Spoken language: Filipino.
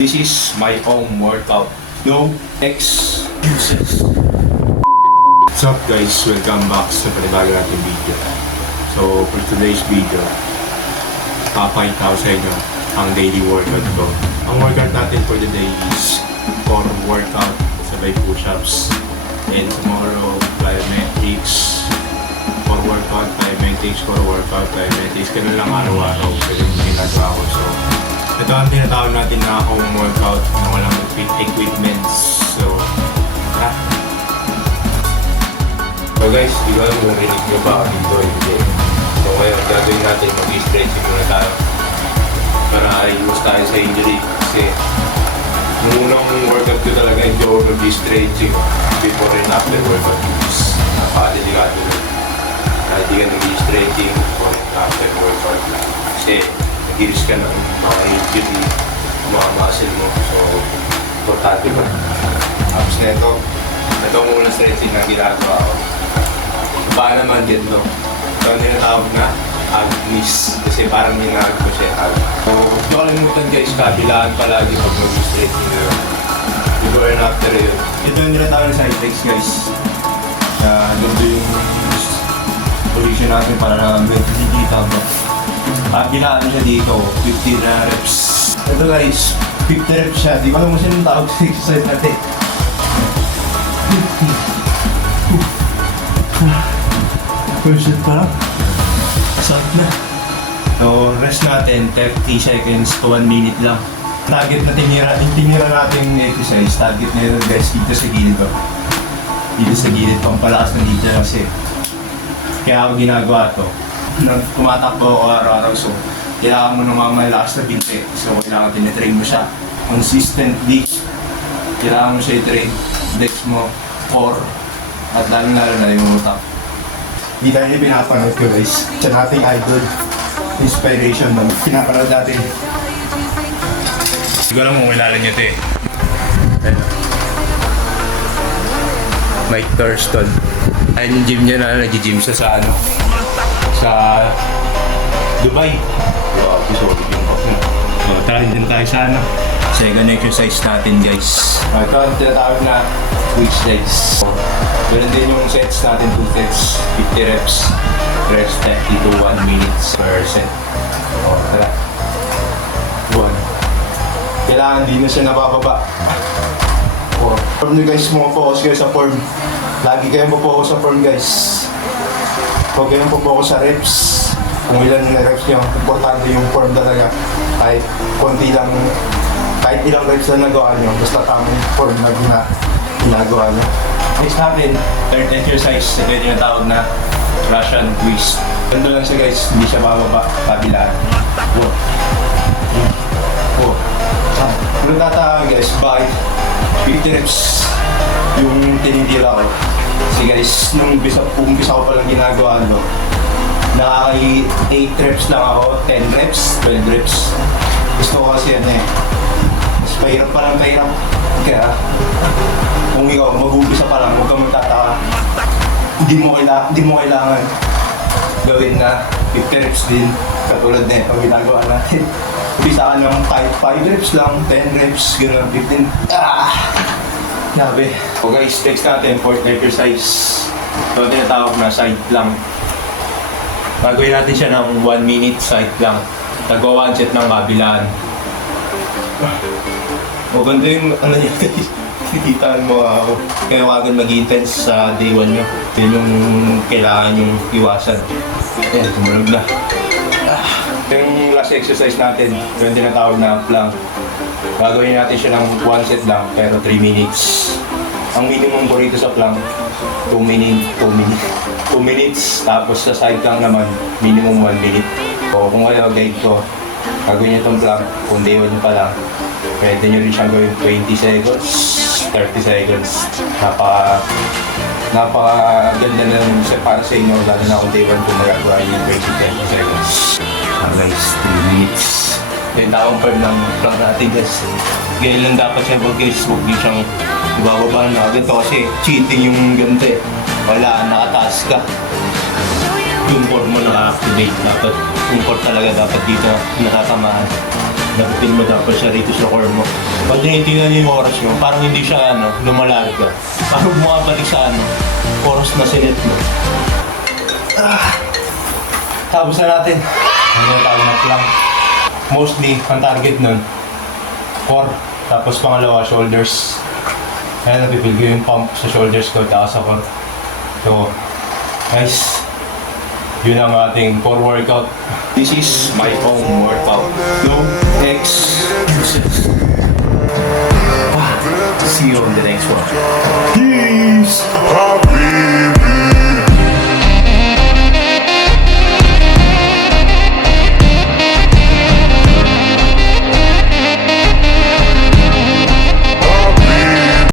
This is my home workout. No excuses. What's up guys? Welcome back sa panibago natin video. So for today's video, papakita ko sa inyo ang daily workout ko. Ang workout natin for the day is core workout, sabay push-ups. And tomorrow, plyometrics, core workout, plyometrics, core workout, plyometrics. Ganun lang araw-araw. Pero yung ginagawa ko. So ito ang tinatawag natin na home workout na walang equipments. So, So guys, di ba narinig nyo ba ako dito? Hindi. So ngayon, gagawin natin mag-stretching muna tayo para ayos tayo sa injury. Kasi nung unang workout ko talaga, hindi ako mag-stretching before and after workout. Napaka-delikado rin. Dahil di ka nag-stretching before and after workout. Kasi nag-iris ka ng mga injury, mga muscle mo. So, importante ba? Tapos na ito ang unang stretching na ginagawa ko. Baka naman din no? Ito ang tinatawag na hug knees. Kasi parang minahag ko siya hug. So, huwag nyo kalimutan guys, kabilaan palagi pag mag-stretching na yun. Before and after yun. Ito yung tinatawag na side legs guys. Doon yung position natin para na medyo dito ba? Bilaan siya dito, 15 na reps. Ito guys, 50 reps siya. Di ko alam kung sino tawag sa exercise natin. First set pa lang. Sakit na. So, rest natin 30 seconds to 1 minute lang. Target na tinira natin yung exercise. Target na yun guys, dito sa gilid to. Dito sa gilid, pampalakas ng dito kasi. Kaya ako ginagawa to. Nung tumatakbo ako araw-araw, so kailangan mo nang mamalakas na binte. So, kailangan tinitrain mo siya consistently. Kailangan mo siya i-train. Legs mo, core, at lalo-lalo na yung utak. Hindi tayo pinapanood ko guys. Siya nating idol. Inspiration naman. Pinapanood natin. Hindi ko alam kung kilala niyo ito eh. Mike Thurston. Ayun yung gym niya na nag-gym siya sa ano. Sa Dubai. Wow, solid yung cock na. So, try din tayo sa ano. Second exercise natin guys. Ito ang tinatawag na twitch legs. Ganun din yung sets natin, 2 sets, 50 reps. Rest 30 to 1 minutes per set. O, tara. 1. Kailangan din na siya nabababa. O, form nyo guys, mga focus kayo sa form. Lagi kayong po-focus sa form guys. Huwag kayong po-focus sa reps. Kung ilan na reps nyo, importante yung form talaga. Kahit konti lang, kahit ilang reps na nagawa nyo, basta tamang form na ginagawa nyo. Next natin, third exercise, ito yung tinatawag na Russian twist. Ganda lang siya guys, hindi siya bababa, kabilaan. Pero tatawag guys, bakit 50 reps yung tinitira ko. Kasi guys, nung umpisa ko palang ginagawa no, nakaka-8 reps lang ako, 10 reps, 12 reps. Gusto ko kasi yan eh. Mas mahirap parang mahirap. Kaya, kung ikaw mag-umpisa pa lang, huwag kang magtataka. Hindi mo kailangan gawin na 50 reps din. Katulad na ito, ginagawa natin. Umpisa ka ng 5 reps lang, 10 reps, gano'n, 15. Sabi. So guys, next natin, fourth exercise. Ito tinatawag na side plank. Gagawin natin siya ng 1 minute side plank. Nagawa 1 set ng kabilaan. Maganda yung ano niya guys. Kikitaan mo ako. Kaya wag mag-intense sa day 1 nyo. Yun yung kailangan yung iwasan. Ayan, tumunog na. Yung last exercise natin, yung tinatawag na plank. Gagawin natin siya ng 1 set lang, pero 3 minutes. Ang minimum ko rito sa plank, 2 minutes. Tapos sa side plank naman, minimum 1 minute. O kung kayo guide ko, gagawin nyo itong plank, kung day 1 nyo pa lang, pwede nyo rin siyang gawin 20 seconds, 30 seconds. Napaka-ganda na naman siya para sa inyo, lalo na kung day 1 kung magagawa yung 20-30 seconds. Guys, 2 minutes. Yung na-confirm ng plank natin guys. Ganyan lang dapat siya pag guys, huwag nyo siyang ibababa na agad kasi cheating yung ganito eh. Wala, nakataas ka. Yung core mo na-activate. Dapat, yung core talaga dapat dito natatamaan. napipin mo dapat siya rito sa core mo. Pag tinitingnan niyo yung oras mo, parang hindi siya lumalarga. Parang bumabalik sa oras na sinet mo. Tapos na natin. Ano tawag na plank. Mostly, ang target nun, core. Tapos pangalawa, shoulders. Kaya napipil ko yung pump sa shoulders ko, tapos sa core. So, guys, yun ang ating core workout. This is my own workout. No excuses. See you on the next one. Peace!